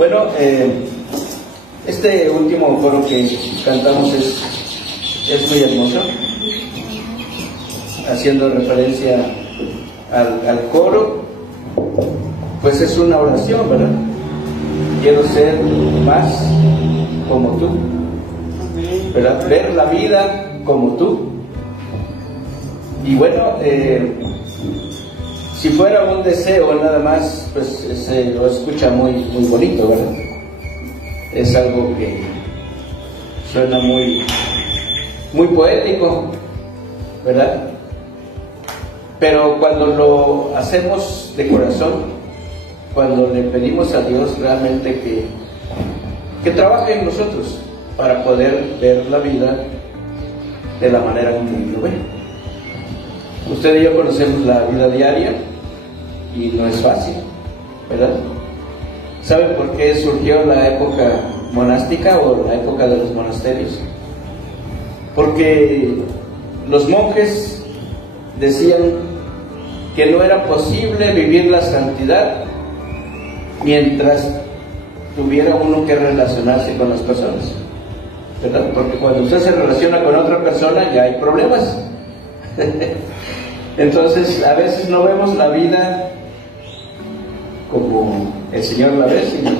Bueno, este último coro que cantamos es muy hermoso, haciendo referencia al coro, pues es una oración, ¿verdad? Quiero ser más como tú, ¿verdad? Ver la vida como tú. Y bueno, si fuera un deseo nada más, pues se lo escucha muy bonito, ¿verdad? Es algo que suena muy poético, ¿verdad? Pero cuando lo hacemos de corazón, cuando le pedimos a Dios realmente que trabaje en nosotros para poder ver la vida de la manera en que Él lo ve. Usted y yo conocemos la vida diaria y no es fácil, ¿verdad? ¿Saben por qué surgió la época monástica o la época de los monasterios? Porque los monjes decían que no era posible vivir la santidad mientras tuviera uno que relacionarse con las personas, ¿verdad? Porque cuando usted se relaciona con otra persona ya hay problemas. Entonces a veces no vemos la vida como el Señor la ve, sino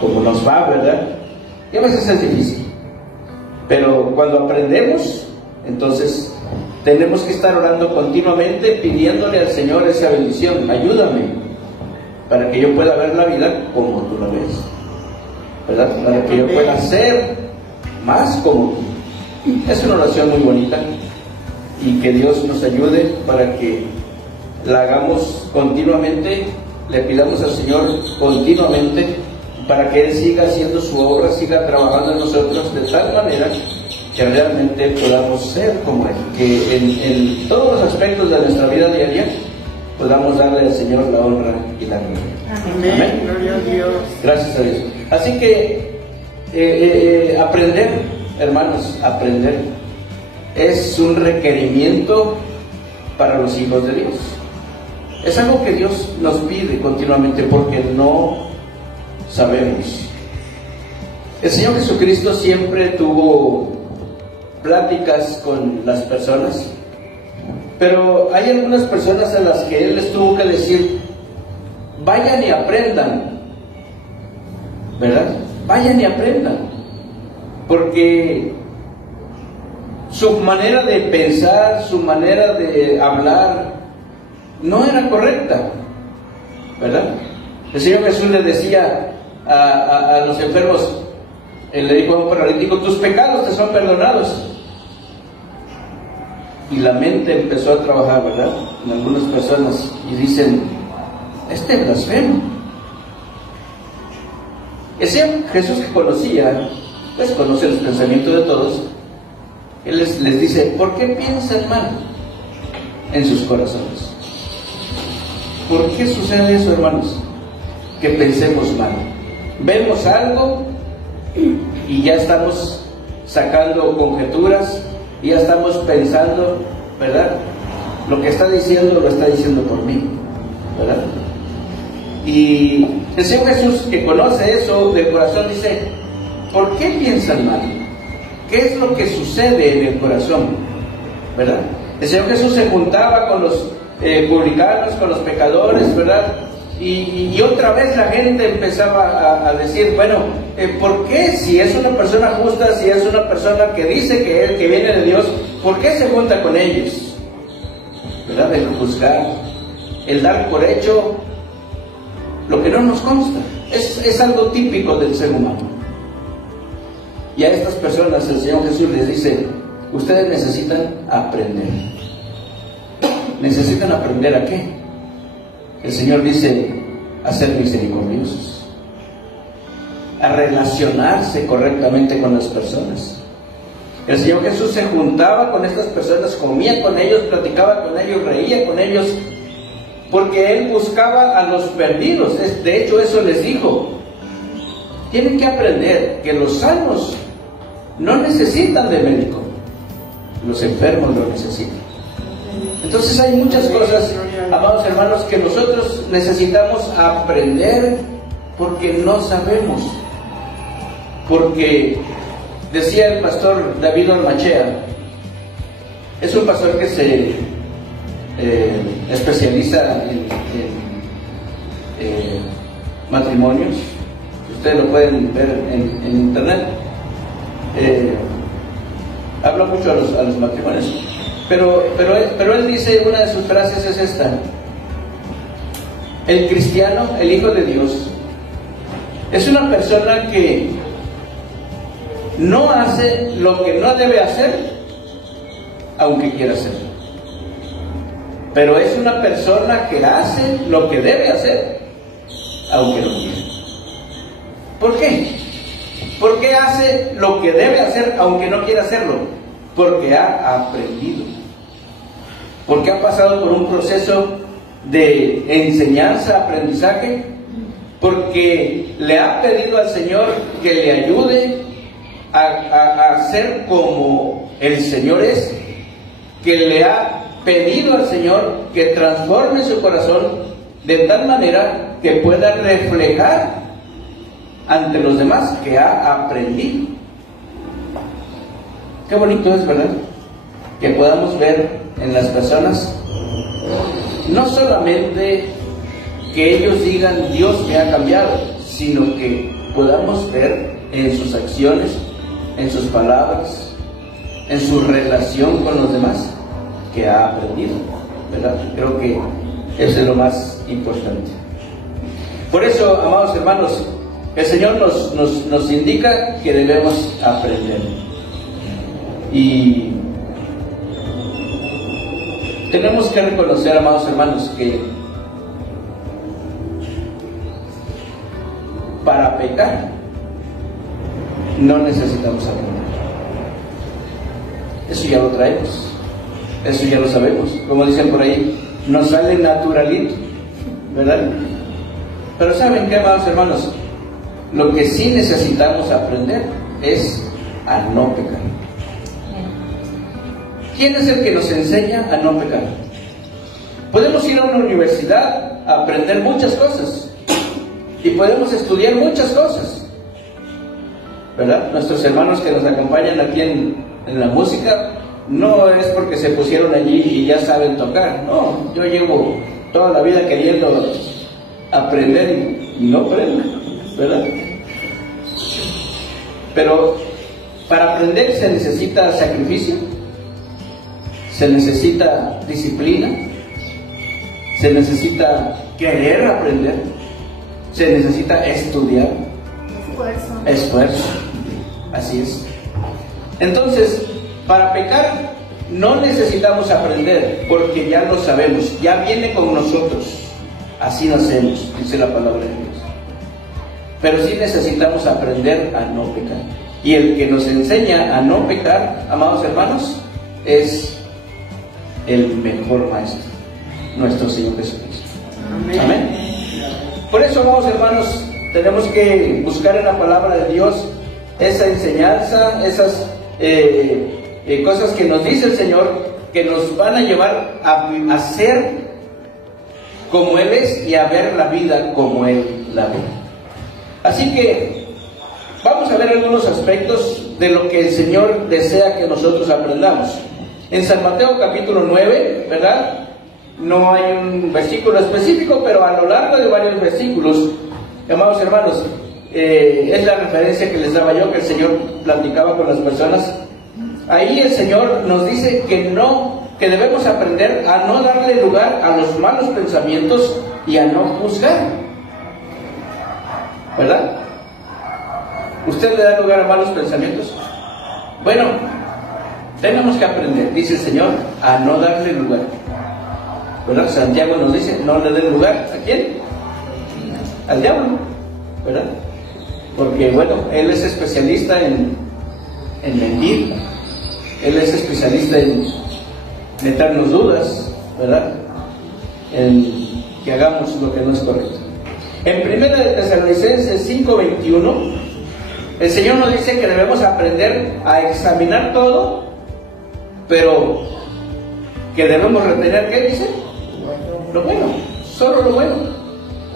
como nos va, ¿verdad? Y a veces es difícil, pero cuando aprendemos, entonces tenemos que estar orando continuamente, pidiéndole al Señor esa bendición. Ayúdame para que yo pueda ver la vida como tú la ves, ¿verdad? Para que yo pueda ser más como tú. Es una oración muy bonita y que Dios nos ayude para que la hagamos continuamente, le pidamos al Señor continuamente para que Él siga haciendo su obra, siga trabajando en nosotros de tal manera que realmente podamos ser como Él, que en todos los aspectos de nuestra vida diaria podamos darle al Señor la honra y la gloria. Amén. Amén. Gloria a Dios. Gracias a Dios. Así que aprender, hermanos, aprender es un requerimiento para los hijos de Dios. Es algo que Dios nos pide continuamente porque no sabemos. El Señor Jesucristo siempre tuvo pláticas con las personas, pero hay algunas personas a las que Él les tuvo que decir: vayan y aprendan, ¿verdad? Vayan y aprendan, porque su manera de pensar, su manera de hablar no era correcta, ¿verdad? El Señor Jesús le decía a los enfermos, Él le dijo a un paralítico: tus pecados te son perdonados. Y la mente empezó a trabajar, ¿verdad?, en algunas personas, y dicen: este blasfemo. El Señor Jesús, que conocía, pues conoce los pensamientos de todos, Él les dice: ¿por qué piensan mal en sus corazones? ¿Por qué sucede eso, hermanos? Que pensemos mal. Vemos algo y ya estamos sacando conjeturas, y ya estamos pensando, ¿verdad? Lo que está diciendo lo está diciendo por mí, ¿verdad? Y el Señor Jesús, que conoce eso del corazón, dice: ¿por qué piensan mal? ¿Qué es lo que sucede en el corazón? ¿Verdad? El Señor Jesús se juntaba con los publicanos, con los pecadores, ¿verdad? Y otra vez la gente empezaba a decir: bueno, ¿por qué, si es una persona justa, si es una persona que dice que viene de Dios, ¿por qué se junta con ellos? ¿Verdad? El juzgar, el dar por hecho lo que no nos consta. Es algo típico del ser humano. Y a estas personas el Señor Jesús les dice: ustedes necesitan aprender. ¿Necesitan aprender a qué? El Señor dice: a ser misericordiosos, a relacionarse correctamente con las personas. El Señor Jesús se juntaba con estas personas, comía con ellos, platicaba con ellos, reía con ellos, porque Él buscaba a los perdidos. De hecho, eso les dijo: tienen que aprender que los sanos no necesitan de médico, los enfermos lo necesitan. Entonces hay muchas cosas, amados hermanos, que nosotros necesitamos aprender Porque no sabemos. Porque decía el pastor David Ormachea, es un pastor que se especializa en matrimonios. Ustedes lo pueden ver en internet. Habla mucho a los matrimonios. Pero él dice, una de sus frases es esta: el cristiano, el hijo de Dios, es una persona que no hace lo que no debe hacer, aunque quiera hacerlo. Pero es una persona que hace lo que debe hacer, aunque no quiera. ¿Por qué? ¿Por qué hace lo que debe hacer, aunque no quiera hacerlo? Porque ha aprendido. Porque ha pasado por un proceso de enseñanza, aprendizaje. Porque le ha pedido al Señor que le ayude a ser como el Señor es, que le ha pedido al Señor que transforme su corazón de tal manera que pueda reflejar ante los demás que ha aprendido. Qué bonito es, ¿verdad? Que podamos ver en las personas no solamente que ellos digan Dios me ha cambiado, sino que podamos ver en sus acciones, en sus palabras, en su relación con los demás, que ha aprendido, ¿verdad? Creo que eso es lo más importante. Por eso, amados hermanos, el Señor nos indica que debemos aprender. Y tenemos que reconocer, amados hermanos, que para pecar no necesitamos aprender. Eso ya lo traemos, eso ya lo sabemos. Como dicen por ahí, nos sale naturalito, ¿verdad? Pero ¿saben qué, amados hermanos? Lo que sí necesitamos aprender es a no pecar. ¿Quién es el que nos enseña a no pecar? Podemos ir a una universidad a aprender muchas cosas y podemos estudiar muchas cosas, ¿verdad? Nuestros hermanos que nos acompañan aquí en la música, no es porque se pusieron allí y ya saben tocar. No, yo llevo toda la vida queriendo aprender y no aprendo, ¿verdad? Pero para aprender se necesita sacrificio, se necesita disciplina, se necesita querer aprender, se necesita estudiar, esfuerzo, así es. Entonces, para pecar no necesitamos aprender, porque ya lo sabemos, ya viene con nosotros, así nacemos, dice la palabra de Dios. Pero sí necesitamos aprender a no pecar, y el que nos enseña a no pecar, amados hermanos, es el mejor maestro, nuestro Señor Jesucristo. Amén. Por eso, amados hermanos, tenemos que buscar en la palabra de Dios esa enseñanza, esas cosas que nos dice el Señor, que nos van a llevar a ser como Él es y a ver la vida como Él la ve. Así que vamos a ver algunos aspectos de lo que el Señor desea que nosotros aprendamos. En San Mateo capítulo 9, ¿verdad? No hay un versículo específico, pero a lo largo de varios versículos, amados hermanos, es la referencia que les daba yo, que el Señor platicaba con las personas. Ahí el Señor nos dice que debemos aprender a no darle lugar a los malos pensamientos y a no juzgar, ¿verdad? ¿Usted le da lugar a malos pensamientos? Bueno, tenemos que aprender, dice el Señor, a no darle lugar, ¿verdad? Santiago nos dice, no le den lugar, ¿a quién? Al diablo, ¿verdad? Porque, bueno, él es especialista en mentir, él es especialista en meternos dudas, ¿verdad? En que hagamos lo que no es correcto. En 1 Tesalonicenses 5:21, el Señor nos dice que debemos aprender a examinar todo, pero que debemos retener, ¿qué dice? Lo bueno, solo lo bueno.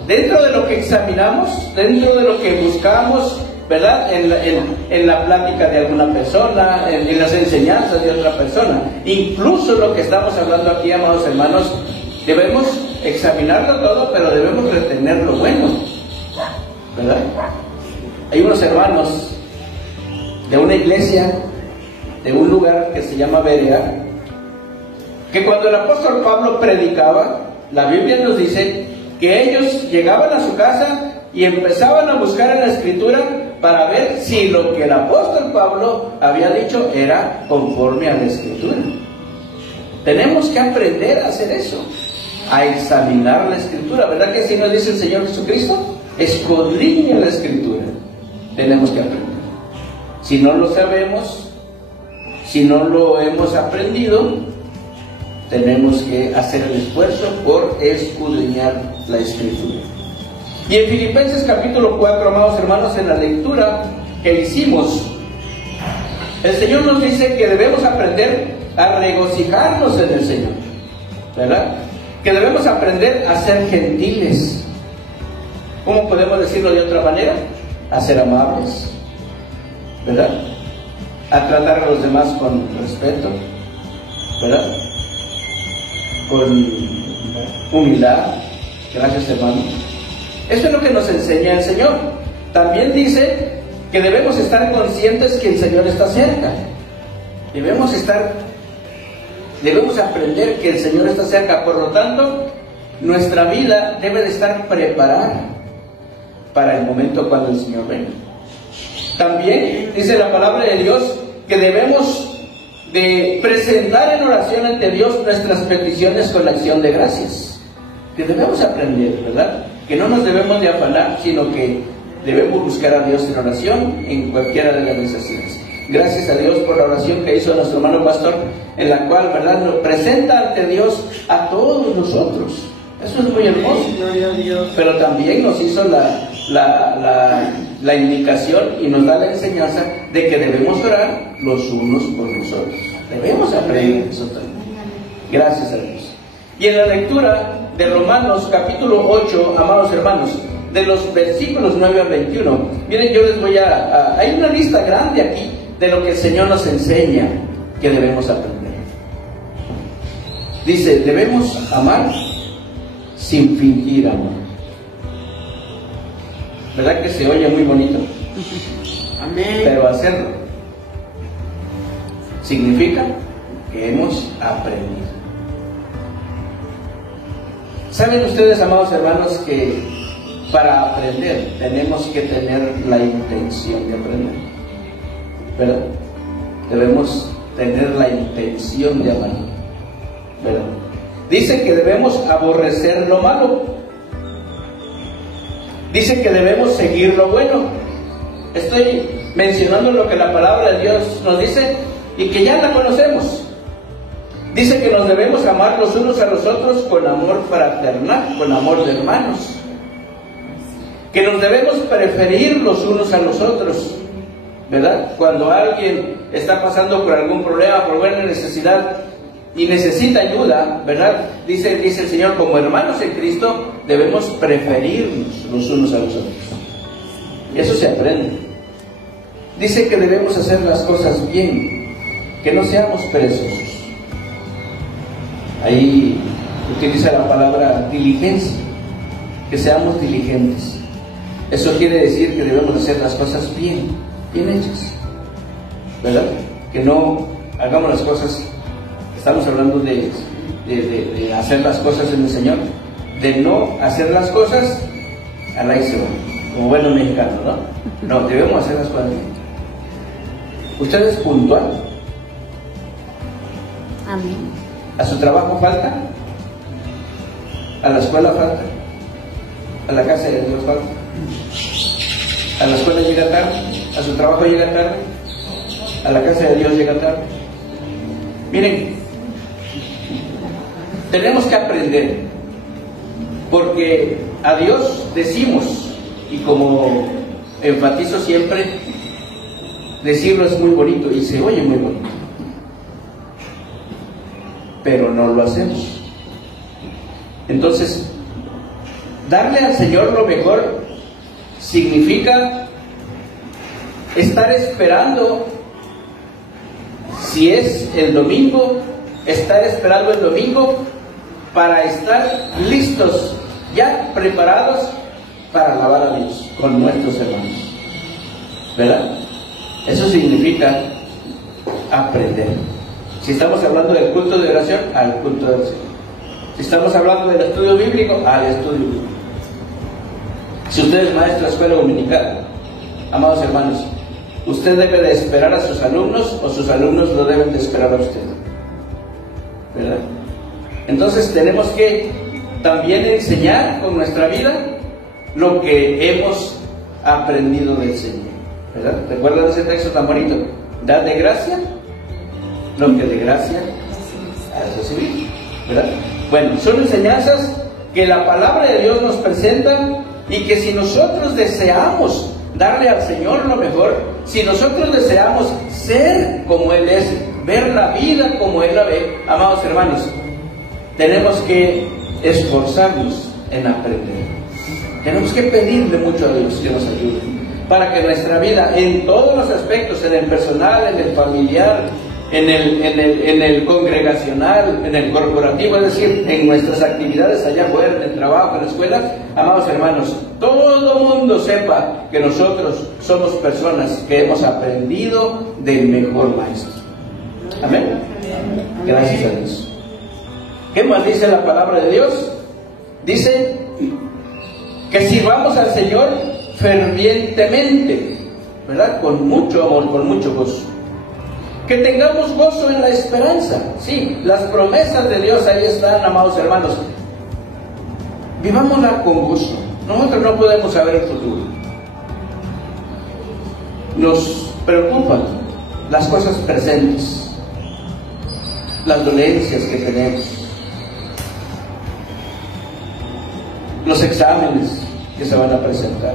dentro de lo que examinamos, dentro de lo que buscamos, ¿verdad? En la plática de alguna persona, en las enseñanzas de otra persona, incluso lo que estamos hablando aquí, amados hermanos, debemos examinarlo todo, pero debemos retener lo bueno, ¿verdad? Hay unos hermanos de una iglesia, de un lugar que se llama Berea, que cuando el apóstol Pablo predicaba, la Biblia nos dice que ellos llegaban a su casa y empezaban a buscar en la Escritura para ver si lo que el apóstol Pablo había dicho era conforme a la Escritura. Tenemos que aprender a hacer eso, a examinar la Escritura, ¿verdad que así nos dice el Señor Jesucristo? Escudriña la Escritura. Tenemos que aprender. Si no lo sabemos, si no lo hemos aprendido, tenemos que hacer el esfuerzo por escudriñar la Escritura. Y en Filipenses capítulo 4, amados hermanos, en la lectura que hicimos, el Señor nos dice que debemos aprender a regocijarnos en el Señor, ¿verdad? Que debemos aprender a ser gentiles. ¿Cómo podemos decirlo de otra manera? A ser amables, ¿verdad? A tratar a los demás con respeto, ¿verdad? Con humildad. Gracias, hermano. Esto es lo que nos enseña el Señor. También dice que debemos estar conscientes que el Señor está cerca. Debemos aprender que el Señor está cerca. Por lo tanto, nuestra vida debe de estar preparada para el momento cuando el Señor venga. También dice la palabra de Dios que debemos de presentar en oración ante Dios nuestras peticiones con la acción de gracias. Que debemos aprender, ¿verdad? Que no nos debemos de afanar, sino que debemos buscar a Dios en oración en cualquiera de las necesidades. Gracias a Dios por la oración que hizo nuestro hermano pastor, en la cual, ¿verdad?, nos presenta ante Dios a todos nosotros. Eso es muy hermoso. Pero también nos hizo la indicación y nos da la enseñanza de que debemos orar los unos por nosotros. Debemos aprender eso también. Gracias a Dios. Y en la lectura de Romanos capítulo 8, amados hermanos, de los versículos 9 al 21, miren, yo les voy hay una lista grande aquí de lo que el Señor nos enseña que debemos aprender. Dice, debemos amar sin fingir amor. ¿Verdad que se oye muy bonito? Amén. Pero hacerlo significa que hemos aprendido. ¿Saben ustedes, amados hermanos, que para aprender tenemos que tener la intención de aprender? ¿Verdad? Debemos tener la intención de amar, ¿verdad? Dice que debemos aborrecer lo malo. Dice que debemos seguir lo bueno. Estoy mencionando lo que la palabra de Dios nos dice y que ya la conocemos. Dice que nos debemos amar los unos a los otros con amor fraternal, con amor de hermanos. Que nos debemos preferir los unos a los otros, ¿verdad? Cuando alguien está pasando por algún problema, por buena necesidad y necesita ayuda, ¿verdad? Dice el Señor, como hermanos en Cristo, debemos preferirnos los unos a los otros. Eso se aprende. Dice que debemos hacer las cosas bien, que no seamos perezosos. Ahí utiliza la palabra diligencia, que seamos diligentes. Eso quiere decir que debemos hacer las cosas bien hechas, ¿verdad? Que no hagamos las cosas, estamos hablando de hacer las cosas en el Señor, de no hacer las cosas a la y se va, como buenos mexicanos, ¿no? No, debemos hacer las cosas bien. ¿Usted es puntual? Amén. ¿A su trabajo falta? ¿A la escuela falta? ¿A la casa de Dios falta? ¿A la escuela llega tarde? ¿A su trabajo llega tarde? ¿A la casa de Dios llega tarde? Miren, tenemos que aprender, porque a Dios decimos, y como enfatizo siempre, decirlo es muy bonito y se oye muy bonito, pero no lo hacemos. Entonces, Darle al Señor lo mejor significa estar esperando, si es el domingo, estar esperando el domingo para estar listos, ya preparados para alabar a Dios con nuestros hermanos, ¿verdad? Eso significa aprender. Si estamos hablando del culto de oración, al culto de oración. Si estamos hablando del estudio bíblico, al estudio bíblico. Si usted es maestro de escuela dominical, amados hermanos, usted debe de esperar a sus alumnos o sus alumnos lo deben de esperar a usted, ¿verdad? Entonces tenemos que también enseñar con nuestra vida lo que hemos aprendido del Señor, ¿verdad? ¿Recuerdan ese texto tan bonito? Dad de gracia lo que de gracia has recibido, ¿verdad? Bueno, son enseñanzas que la palabra de Dios nos presenta y que si nosotros deseamos darle al Señor lo mejor, si nosotros deseamos ser como Él es, ver la vida como Él la ve, amados hermanos, tenemos que esforzarnos en aprender. Tenemos que pedirle mucho a Dios que nos ayude para que nuestra vida, en todos los aspectos, en el personal, en el familiar, en el congregacional, en el corporativo, es decir, en nuestras actividades allá afuera, en el trabajo, en la escuela, amados hermanos, todo mundo sepa que nosotros somos personas que hemos aprendido del mejor maestro. Amén. Gracias a Dios. ¿Qué más dice la palabra de Dios? Dice que sirvamos al Señor fervientemente, ¿verdad? Con mucho amor, con mucho gozo. Que tengamos gozo en la esperanza. Sí, las promesas de Dios ahí están, amados hermanos. Vivámosla con gozo. Nosotros no podemos saber el futuro. Nos preocupan las cosas presentes, las dolencias que tenemos, los exámenes que se van a presentar,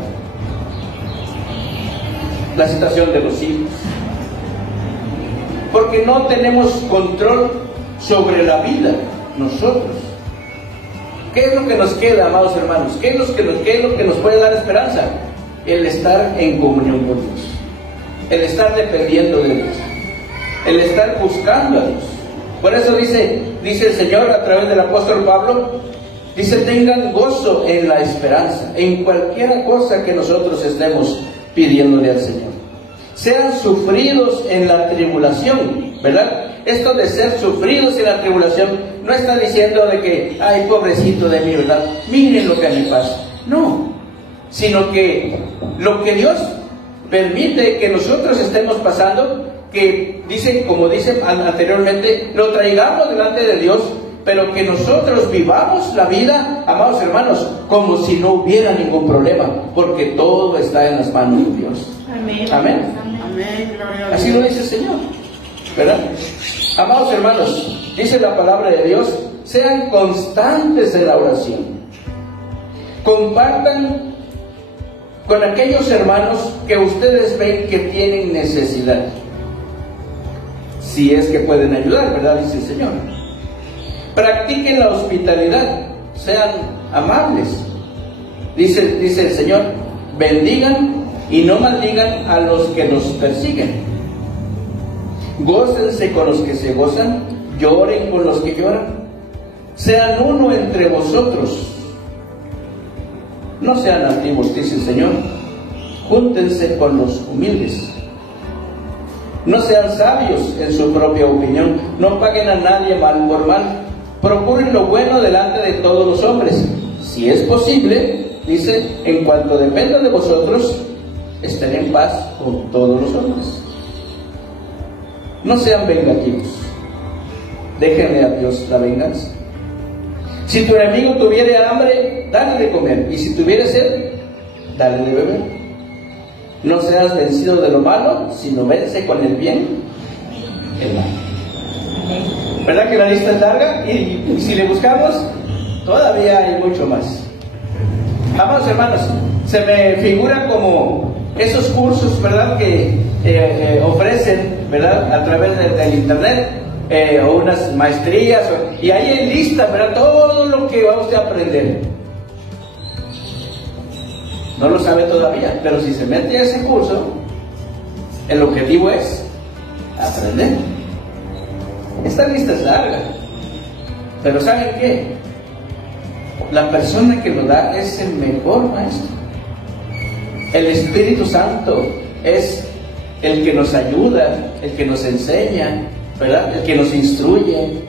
la situación de los hijos, porque no tenemos control sobre la vida nosotros. ¿Qué es lo que nos queda, amados hermanos? ¿Qué es lo que nos puede dar esperanza? El estar en comunión con Dios, el estar dependiendo de Dios, el estar buscando a Dios. Por eso dice el Señor a través del apóstol Pablo, dice: tengan gozo en la esperanza, en cualquier cosa que nosotros estemos pidiéndole al Señor. Sean sufridos en la tribulación, ¿verdad? Esto de ser sufridos en la tribulación no está diciendo de que, ay, pobrecito de mí, ¿verdad? Miren lo que a mí pasa. No, sino que lo que Dios permite que nosotros estemos pasando, que dice, como dice anteriormente, lo traigamos delante de Dios, pero que nosotros vivamos la vida, amados hermanos, como si no hubiera ningún problema, porque todo está en las manos de Dios. Amén. Amén. Amén. Así lo dice el Señor, ¿verdad? Amados hermanos, dice la palabra de Dios: sean constantes en la oración. Compartan con aquellos hermanos que ustedes ven que tienen necesidad, si es que pueden ayudar, ¿verdad? Dice el Señor. Practiquen la hospitalidad, sean amables. Dice el Señor: bendigan y no maldigan a los que nos persiguen. Gócense con los que se gozan, lloren con los que lloran. Sean uno entre vosotros. No sean altivos, dice el Señor. Júntense con los humildes. No sean sabios en su propia opinión. No paguen a nadie mal por mal. Procuren lo bueno delante de todos los hombres. Si es posible, dice, en cuanto dependa de vosotros, estén en paz con todos los hombres. No sean vengativos. Déjenle a Dios la venganza. Si tu enemigo tuviere hambre, dale de comer. Y si tuviere sed, dale de beber. No seas vencido de lo malo, sino vence con el bien el mal. ¿Verdad que la lista es larga? Y si le buscamos, todavía hay mucho más. Amados hermanos, se me figura como esos cursos, ¿verdad?, que ofrecen, ¿verdad?, a través del internet, o unas maestrías, y ahí en lista, ¿verdad?, todo lo que va usted a aprender. No lo sabe todavía, pero si se mete a ese curso, el objetivo es aprender. Esta lista es larga, pero ¿saben qué? La persona que lo da es el mejor maestro. El Espíritu Santo es el que nos ayuda, el que nos enseña, ¿verdad? El que nos instruye.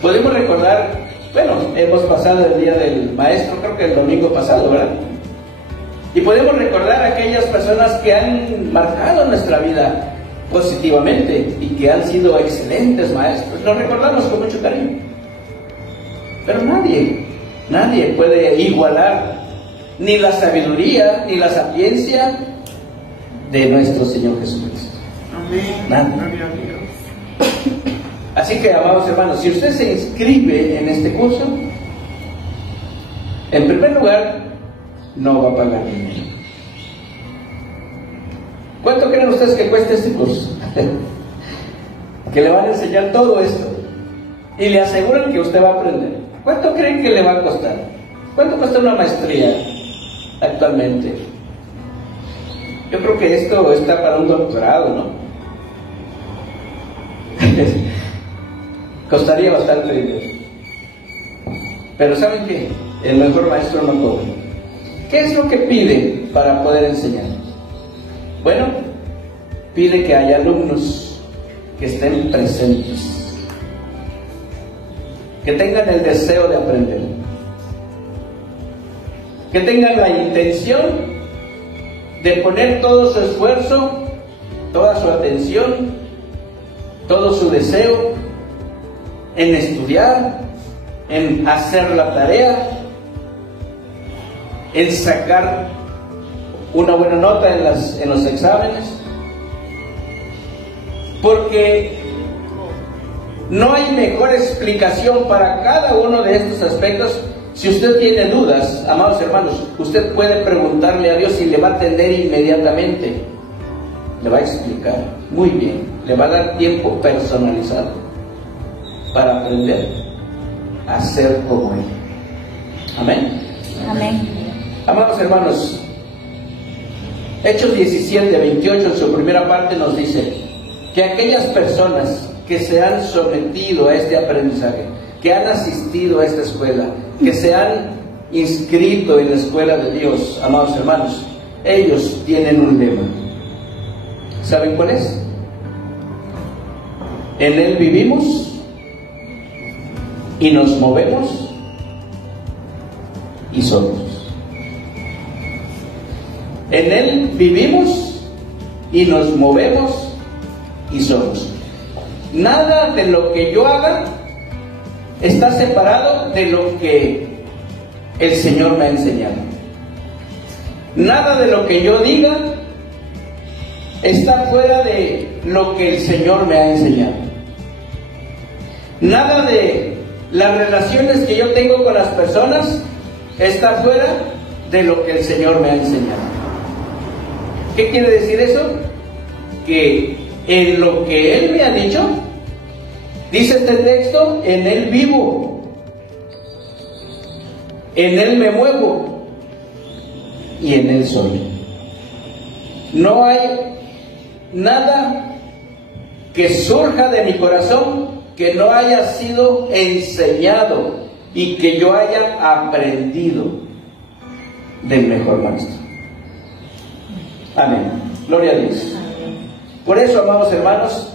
Podemos recordar, bueno, hemos pasado el día del maestro, creo que el domingo pasado, ¿verdad? Y podemos recordar a aquellas personas que han marcado nuestra vida positivamente y que han sido excelentes maestros. Los recordamos con mucho cariño. Pero nadie puede igualar ni la sabiduría ni la sapiencia de nuestro Señor Jesucristo. Amén. Nadie. Así que, amados hermanos, si usted se inscribe en este curso, en primer lugar, no va a pagar dinero. ¿Cuánto creen ustedes que cuesta este curso? Que le van a enseñar todo esto y le aseguran que usted va a aprender. ¿Cuánto creen que le va a costar? ¿Cuánto cuesta una maestría actualmente? Yo creo que esto está para un doctorado, ¿no? Costaría bastante dinero. Pero ¿saben qué? El mejor maestro no cobra. ¿Qué es lo que pide para poder enseñar? Bueno, pide que haya alumnos que estén presentes, que tengan el deseo de aprender, que tengan la intención de poner todo su esfuerzo, toda su atención, todo su deseo en estudiar, en hacer la tarea, en sacar una buena nota en los exámenes, porque no hay mejor explicación para cada uno de estos aspectos. Si usted tiene dudas, amados hermanos, usted puede preguntarle a Dios y le va a atender inmediatamente. Le va a explicar muy bien, le va a dar tiempo personalizado para aprender a ser como Él. Amén. Amén. Amados hermanos, Hechos 17, 28 en su primera parte nos dice que aquellas personas que se han sometido a este aprendizaje, que han asistido a esta escuela, que se han inscrito en la escuela de Dios, amados hermanos, ellos tienen un lema. ¿Saben cuál es? En Él vivimos y nos movemos y somos. En Él vivimos y nos movemos y somos. Nada de lo que yo haga está separado de lo que el Señor me ha enseñado. Nada de lo que yo diga está fuera de lo que el Señor me ha enseñado. Nada de las relaciones que yo tengo con las personas está fuera de lo que el Señor me ha enseñado. ¿Qué quiere decir eso? Que en lo que Él me ha dicho, dice este texto, en Él vivo, en Él me muevo y en Él soy. No hay nada que surja de mi corazón que no haya sido enseñado y que yo haya aprendido del mejor maestro. Amén. Gloria a Dios. Por eso, amados hermanos,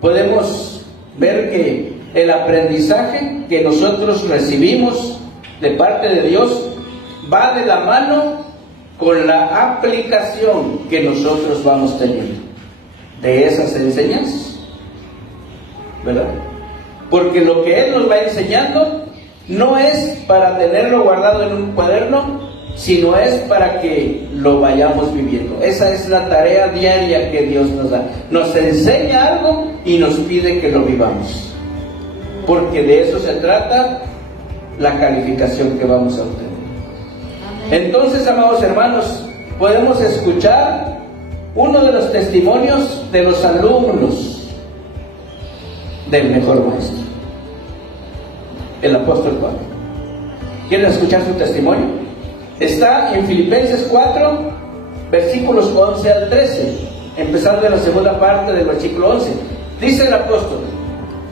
podemos ver que el aprendizaje que nosotros recibimos de parte de Dios va de la mano con la aplicación que nosotros vamos teniendo de esas enseñanzas, ¿verdad? Porque lo que Él nos va enseñando no es para tenerlo guardado en un cuaderno, sino es para que lo vayamos viviendo. Esa es la tarea diaria que Dios nos da. Nos enseña algo y nos pide que lo vivamos, porque de eso se trata la calificación que vamos a obtener. Entonces, amados hermanos, podemos escuchar uno de los testimonios de los alumnos del mejor maestro, el apóstol Juan. ¿Quieren escuchar su testimonio? Está en Filipenses 4, versículos 11 al 13, empezando en la segunda parte del versículo 11. Dice el apóstol: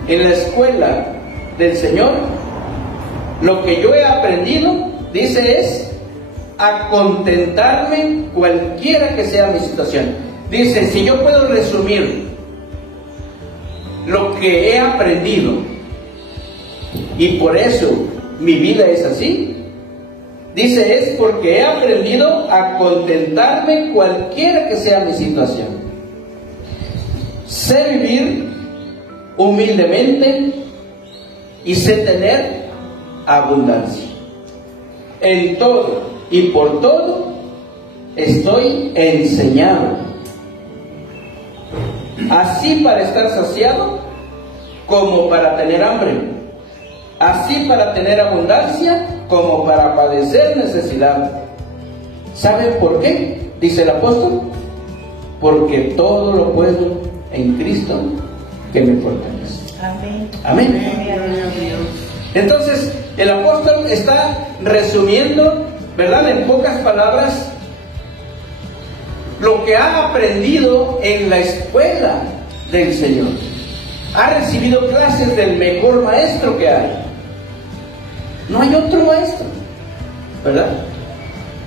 en la escuela del Señor, lo que yo he aprendido, dice, es a contentarme cualquiera que sea mi situación. Dice, si yo puedo resumir lo que he aprendido y por eso mi vida es así, dice, es porque he aprendido a contentarme cualquiera que sea mi situación. Sé vivir humildemente y sé tener abundancia. En todo y por todo estoy enseñado, así para estar saciado como para tener hambre, así para tener abundancia como para padecer necesidad. ¿Saben por qué? Dice el apóstol: porque todo lo puedo en Cristo que me fortalece. Amén. Amén. Entonces, el apóstol está resumiendo, ¿verdad?, en pocas palabras, lo que ha aprendido en la escuela del Señor. Ha recibido clases del mejor maestro que hay. No hay otro maestro, ¿verdad?,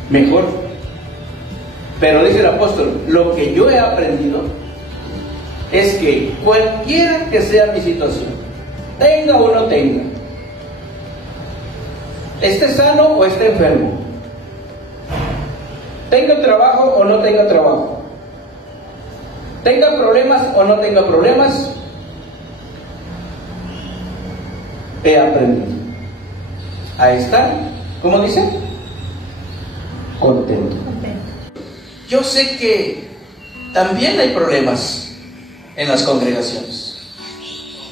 mejor. Pero dice el apóstol, lo que yo he aprendido es que cualquiera que sea mi situación, tenga o no tenga, esté sano o esté enfermo, tenga trabajo o no tenga trabajo, tenga problemas o no tenga problemas, he aprendido a estar, ¿cómo dice?, contento. Yo sé que también hay problemas en las congregaciones.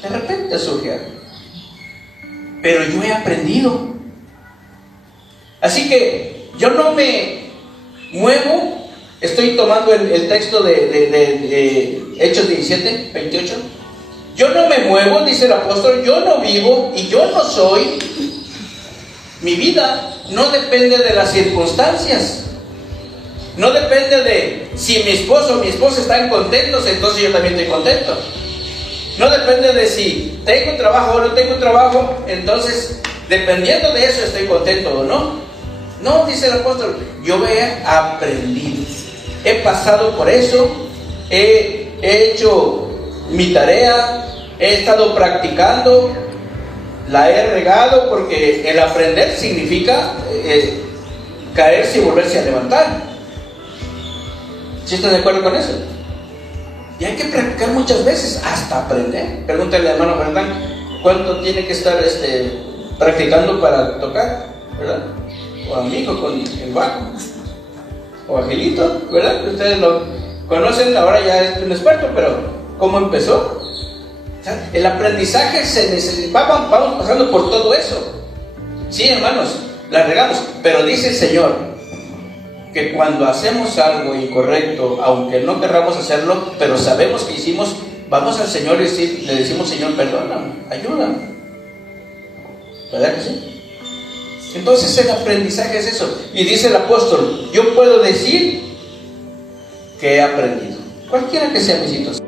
De repente surge algo, pero yo he aprendido. Así que yo no me muevo. Estoy tomando el texto de Hechos 17, 28. Yo no me muevo, dice el apóstol, yo no vivo y yo no soy. Mi vida no depende de las circunstancias. No depende de si mi esposo o mi esposa están contentos, entonces yo también estoy contento. No depende de si tengo trabajo o no tengo trabajo, entonces dependiendo de eso estoy contento o no. No, dice el apóstol, yo he aprendido, he pasado por eso, he hecho mi tarea, he estado practicando, la he regado, porque el aprender significa caerse y volverse a levantar. ¿Sí estás de acuerdo con eso? Y hay que practicar muchas veces hasta aprender. Pregúntale al hermano Fernán cuánto tiene que estar practicando para tocar, ¿verdad? O amigo con el bajo, o Angelito, ¿verdad? Ustedes lo conocen, ahora ya es un experto, pero ¿cómo empezó? O sea, el aprendizaje vamos pasando por todo eso. Sí, hermanos, la regamos, pero dice el Señor que cuando hacemos algo incorrecto, aunque no querramos hacerlo, pero sabemos que hicimos, vamos al Señor y le decimos: Señor, perdóname, ayúdame. ¿Verdad que sí? Entonces el aprendizaje es eso. Y dice el apóstol, yo puedo decir que he aprendido, cualquiera que sea mi situación.